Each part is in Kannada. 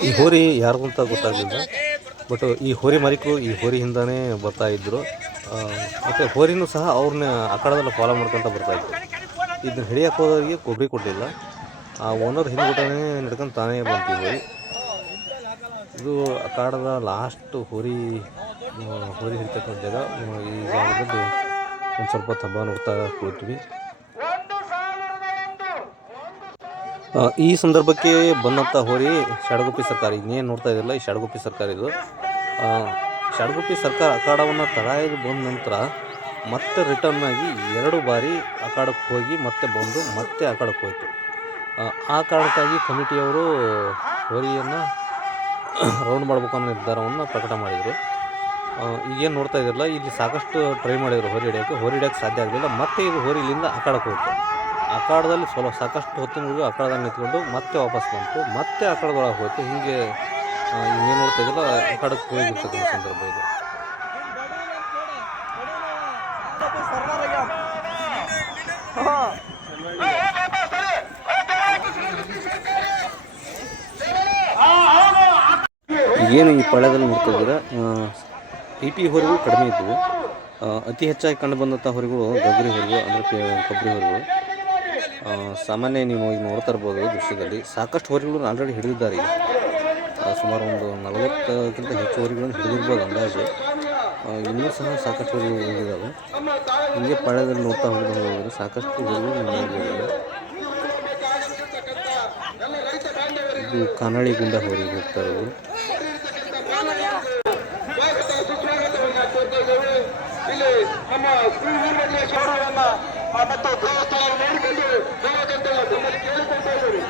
ಈ ಹೋರಿ ಯಾರ್ದು ಅಂತ ಗೊತ್ತಾಗಲಿಲ್ಲ. ಬಟ್ ಈ ಹೋರಿ ಮರಿಕು ಈ ಹೋರಿ ಹಿಂದಾನೇ ಬರ್ತಾ ಇದ್ದರು ಮತ್ತು ಹೋರಿನೂ ಸಹ ಅವ್ರನ್ನ ಅಖಾಡದಲ್ಲಿ ಫಾಲೋ ಮಾಡ್ಕೊಂತ ಬರ್ತಾ ಇದನ್ನ ಹಿಡಿಯಕ್ಕೆ ಹೋದವರಿಗೆ ಕೊಬ್ಬರಿ ಕೊಟ್ಟಿಲ್ಲ ಆ ಓನರ್ ಹಿಂದ್ಗೂಟನೇ ನಡ್ಕೊಂಡು ತಾನೇ ಬಂತು ಹೋರಿ. ಇದು ಅಖಾಡದ ಲಾಸ್ಟ್ ಹೋರಿ ಹೋರಿ ಹಿಡಿತಕ್ಕಂಥ ಜಾಗ. ಈ ಜಾಗದಲ್ಲಿ ಒಂದು ಸ್ವಲ್ಪ ತಬ್ಬ ನೋಡ್ತಾ ಕುಳಿದ್ವಿ ಆ, ಈ ಸಂದರ್ಭಕ್ಕೆ ಬಂದಂಥ ಹೋರಿ ಶಾಡಗುಪ್ಪಿ ಸರ್ಕಾರ. ಇನ್ನೇನು ನೋಡ್ತಾ ಇದ್ದಿಲ್ಲ ಈ ಶಾಡಗುಪ್ಪಿ ಸರ್ಕಾರ ಇದು. ಶಾಡಗುಪ್ಪಿ ಸರ್ಕಾರ ಅಖಾಡವನ್ನು ತಡಾಯಿದು ಬಂದ ನಂತರ ಮತ್ತೆ ರಿಟರ್ನ್ ಆಗಿ ಎರಡು ಬಾರಿ ಅಖಾಡಕ್ಕೆ ಹೋಗಿ ಮತ್ತೆ ಬಂದು ಮತ್ತೆ ಅಖಾಡಕ್ಕೆ ಹೋಯಿತು. ಆ, ಕಾರಣಕ್ಕಾಗಿ ಕಮಿಟಿಯವರು ಹೋರಿಯನ್ನು ರೌಂಡ್ ಮಾಡಬೇಕು ಅನ್ನೋ ನಿರ್ಧಾರವನ್ನು ಪ್ರಕಟ ಮಾಡಿದರು. ಈಗೇನು ನೋಡ್ತಾ ಇದ್ದಿಲ್ಲ ಇಲ್ಲಿ ಸಾಕಷ್ಟು ಟ್ರೈ ಮಾಡಿದರು ಹೋರಿ ಹಿಡಿಯೋಕ್ಕೆ. ಹೋರಿ ಹಿಡಿಯೋಕ್ಕೆ ಸಾಧ್ಯ ಆಗಲಿಲ್ಲ. ಮತ್ತೆ ಇದು ಹೋರಿಲಿಂದ ಅಖಾಡಕ್ಕೆ ಹೋಯಿತು. ಅಖಾಡದಲ್ಲಿ ಸ್ವಲ್ಪ ಸಾಕಷ್ಟು ಹೊತ್ತಿನವರೆಗೂ ಅಖಾಡದಲ್ಲಿ ನಿಂತ್ಕೊಂಡು ಮತ್ತೆ ವಾಪಸ್ ಬಂತು, ಮತ್ತೆ ಅಖಾಡದೊಳಗೆ ಹೋಯ್ತು. ಹೀಗೆ ಇನ್ನೇನು ನೋಡ್ತಾ ಇದ್ದಿಲ್ಲ, ಅಖಾಡಕ್ಕೆ ಹೋಗಿರ್ತಕ್ಕಂಥ ಸಂದರ್ಭ ಇದು. ಏನು ಈ ಪಳ್ಯದಲ್ಲಿ ನೋಡ್ತಾ ಇದ್ದೀರಾ? ಪಿ ಹೊರಿಗಳು ಕಡಿಮೆ ಇದ್ದವು ಅತಿ ಹೆಚ್ಚಾಗಿ ಕಂಡು ಬಂದಂಥ ಹೊರಗೂ ಗಗ್ರಿ ಹೊರಗು ಅಂದರೆ ಕೊಬ್ಬರಿ ಹೊರಗು ಸಾಮಾನ್ಯ ನೀವು ಈಗ ನೋಡ್ತಾ ಇರ್ಬೋದು ದೃಶ್ಯದಲ್ಲಿ ಸಾಕಷ್ಟು ಹೋರಿಗಳನ್ನು ಆಲ್ರೆಡಿ ಹಿಡಿದಿದ್ದಾರೆ ಸುಮಾರು ಒಂದು ನಲವತ್ತಕ್ಕಿಂತ ಹೆಚ್ಚು ಹೋರಿಗಳನ್ನು ಹಿಡಿದಿರ್ಬೋದು ಅಂದಾಜು. ಇನ್ನೂ ಸಹ ಸಾಕಷ್ಟು ಹೋರಿಗಳು ಉಳಿದಿದ್ದಾವೆ ಹಿಂಗೆ ಪಾಳ್ಯದಲ್ಲಿ ನೋಡ್ತಾ ಹೋಗಿ ಹೋಗಿದ್ರೆ ಸಾಕಷ್ಟು ಹೋರಿಗಳು ನೋಡ್ಬೋದು. ಇದು ಕನ್ನಡಿ ಗುಂಡ ಹೋರಿಗೆ ಹೋಗ್ತಾ ಇರೋದು. ಇಲ್ಲಿ ನಮ್ಮ ಮತ್ತು ದೇವಸ್ಥಾನ ನೋಡಿಕೊಂಡು ಹೋಗಬೇಕಂತ ನಿಮ್ಮಲ್ಲಿ ಕೇಳಿಕೊಳ್ತಾ ಇದ್ದೀವಿ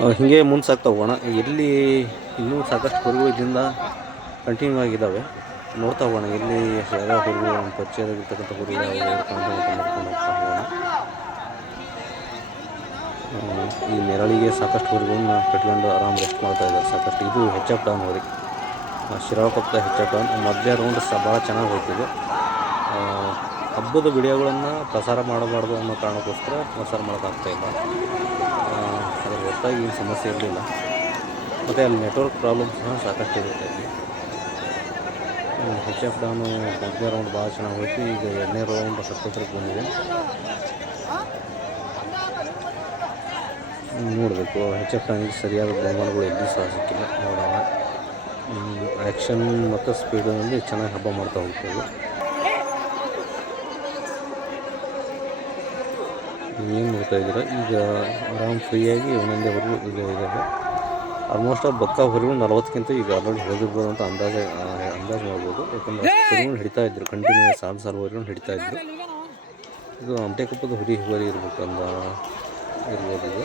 ಆ, ಹಿಂಗೆ ಮುಂದೆ ಹೋಗೋಣ ಎಲ್ಲಿ ಇನ್ನೂ ಸಾಕಷ್ಟು ಹೊರಗಳು ಇದರಿಂದ ಕಂಟಿನ್ಯೂ ಆಗಿದ್ದಾವೆ. ನೋಡ್ತಾ ಹೋಗೋಣ. ಎಲ್ಲಿ ಯಾವ್ಯಾವ ಹುಡುಗರು ನಮ್ಮ ಪರಿಚಯದಾಗಿರ್ತಕ್ಕಂಥ ಹುಡುಗರು ಅಂತ ನೋಡ್ಕೊಂಡು ಹೋಗ್ತಾ ಹೋಗೋಣ. ಈ ನೆರಳಿಗೆ ಸಾಕಷ್ಟು ಹುಡುಗರನ್ನ ಕಟ್ಕೊಂಡು ಆರಾಮ್ ರೆಸ್ಟ್ ಮಾಡ್ತಾ ಇದ್ದಾರೆ. ಸಾಕಷ್ಟು ಇದು ಹೆಚ್ಚಪ್ ಡೌನ್ ಹೊರಿ ಹೆಚ್ ಹೆಚ್ಚಪ್ ಡೌನ್ ಮಧ್ಯ ರೌಂಡ್ ಸಹ ಭಾಳ ಚೆನ್ನಾಗಿ ಹೋಗ್ತಿದೆ. ಹಬ್ಬದ ವಿಡಿಯೋಗಳನ್ನು ಪ್ರಸಾರ ಮಾಡಬಾರ್ದು ಅನ್ನೋ ಕಾರಣಕ್ಕೋಸ್ಕರ ಪ್ರಸಾರ ಮಾಡೋಕ್ಕಾಗ್ತಾ ಇಲ್ಲ. ಆ, ಅದ್ರ ಹೊರತಾಗಿ ಏನು ಸಮಸ್ಯೆ ಇರಲಿಲ್ಲ. ಮತ್ತು ಅಲ್ಲಿ ನೆಟ್ವರ್ಕ್ ಪ್ರಾಬ್ಲಮ್ ಸಹ ಸಾಕಷ್ಟು ಇರುತ್ತೆ ಹೆಚ್ ಎಫ್ ಡಾನು ಮೊದಲನೇ ರೌಂಡ್ ಭಾಳ ಚೆನ್ನಾಗಿ ಹೋಯ್ತು. ಈಗ ಎರಡನೇ ರೌಂಡ್ ಹತ್ತತ್ರಕ್ಕೆ ಬಂದಿದೆ. ನೋಡಬೇಕು. ಹೆಚ್ ಎಫ್ ಡಾನಿಗೆ ಸರಿಯಾದ ಬಹುಮಾನಗಳು ಎಲ್ಲಿ ಸಹ ಸಿಕ್ಕಿಲ್ಲ. ನೋಡೋಣ. ಆ್ಯಕ್ಷನ್ ಮತ್ತು ಸ್ಪೀಡಿನಲ್ಲಿ ಚೆನ್ನಾಗಿ ಹಬ್ಬ ಮಾಡ್ತಾ ಹೋಗ್ತದೆ ಏನು ನೋಡ್ತಾ ಇದ್ದೀರಾ? ಈಗ ಆರಾಮ್ ಫ್ರೀಯಾಗಿ ಒಂದೊಂದೇ ಹೊರಗು ಈಗ ಇದ್ದಾವೆ ಆಲ್ಮೋಸ್ಟ್ ಆ ಬಕ್ಕ ಹೊರಗು ನಲ್ವತ್ತಕ್ಕಿಂತ ಈಗ ಆಲ್ರೆಡಿ ಹಿಡಿದಿರ್ಬೋದು ಅಂತ ಅಂದಾಜು ಅಂದಾಜು ಮಾಡ್ಬೋದು. ಯಾಕಂದ್ರೆ ಹೊರಗು ಹಿಡಿತಾ ಇದ್ರು ಕಂಟಿನ್ಯೂ ಸಾಲು ಸಾಲು ಹೊರಗು ಹಿಡಿತಾ ಇದ್ರು. ಇದು ಅಂಟೆಕೊಪ್ಪದ ಹುಡಿ ಹುರಿ ಇರ್ಬೇಕು ಅಂದ ಇರ್ಬೋದು ಇದು.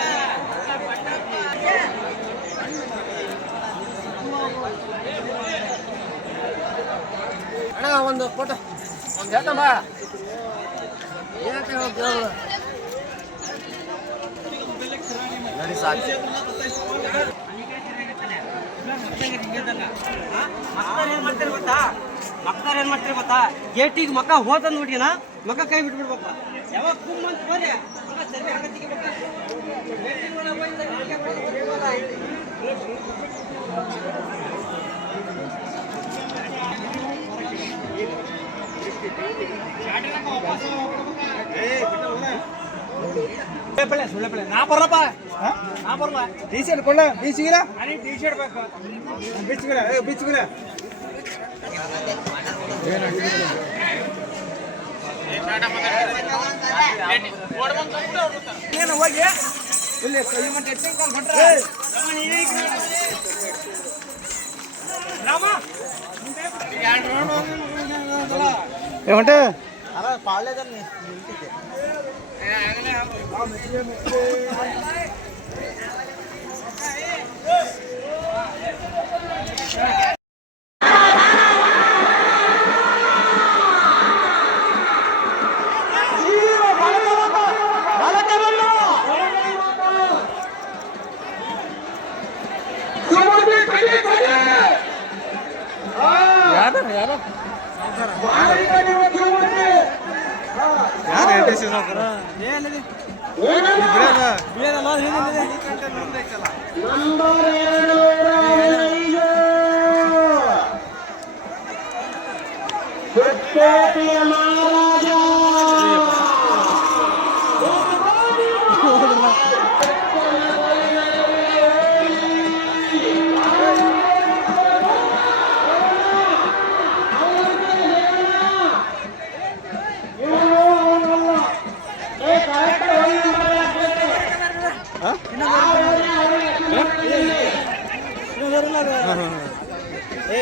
ಒಂದು ಫೋಟೋ. ಒಂದು ಹೇಳ್ತಮ್ಮ ಏನಂತ ಏನ್ ಮಾಡ್ತಾರೆ ಗೊತ್ತಾ? ಮಕ್ಕಳು ಏನ್ ಮಾಡ್ತಾರೆ ಗೊತ್ತಾ? ಗೇಟಿಗೆ ಮಕ್ಕ ಹೋತಂದ್ ಬಿಟ್ಟಿನ ಮಕ್ಕ ಕೈ ಬಿಟ್ಬಿಡ್ಬೇಕು. ಯಾವಾಗ ಕುಮ್ ಅಂತ ಬರ್ರಿ ಗೇಟಿಗ್ ನಾ ಬರಪ್ಪ ನಾ ಬರಲ್ಲ ಟಿ ಶರ್ಟ್ ಕೊಳ್ಳ ಬೀಸಿಗಿರ ಟಿ ಶರ್ಟ್ ಬೇಕು ಬಿಚ್ಚಿಗಿರ ಏ ಬಿಚ್ಚಿಗಿರ ಏನು ಹೋಗಿ ಇಲ್ಲಿ ಕೈ ಮಟ್ಟ ಎತ್ತಿಕೊಂಡು ಹೊಂಟ್ರ ರಾಮ ಏ ಹೊಂಟೆ ಸುಮತಿ ಕಡಿ ಕಡಿ ಯಾರು ಯಾರು ಭಾರಿ ಕಡಿ ಸುಮತಿ ಯಾರು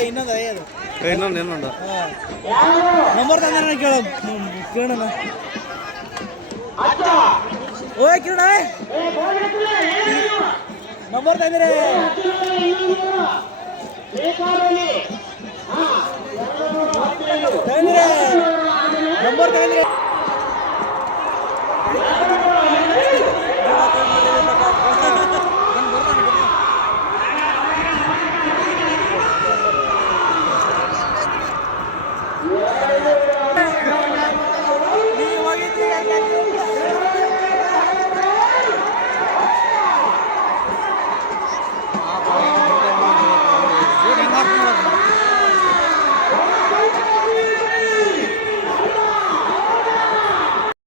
ಇನ್ನೊಂದು ಇನ್ನೊಂದು. ಇನ್ನೊಂದು ನಂಬರ್ ತಂದ್ರೆ ಕೇಳ. ಕೇಳೋಣ. ಓ ಕಿರಣ ನಂಬರ್ ತಂದ್ರೆ. ನಂಬರ್ ತಂದ್ರೆ.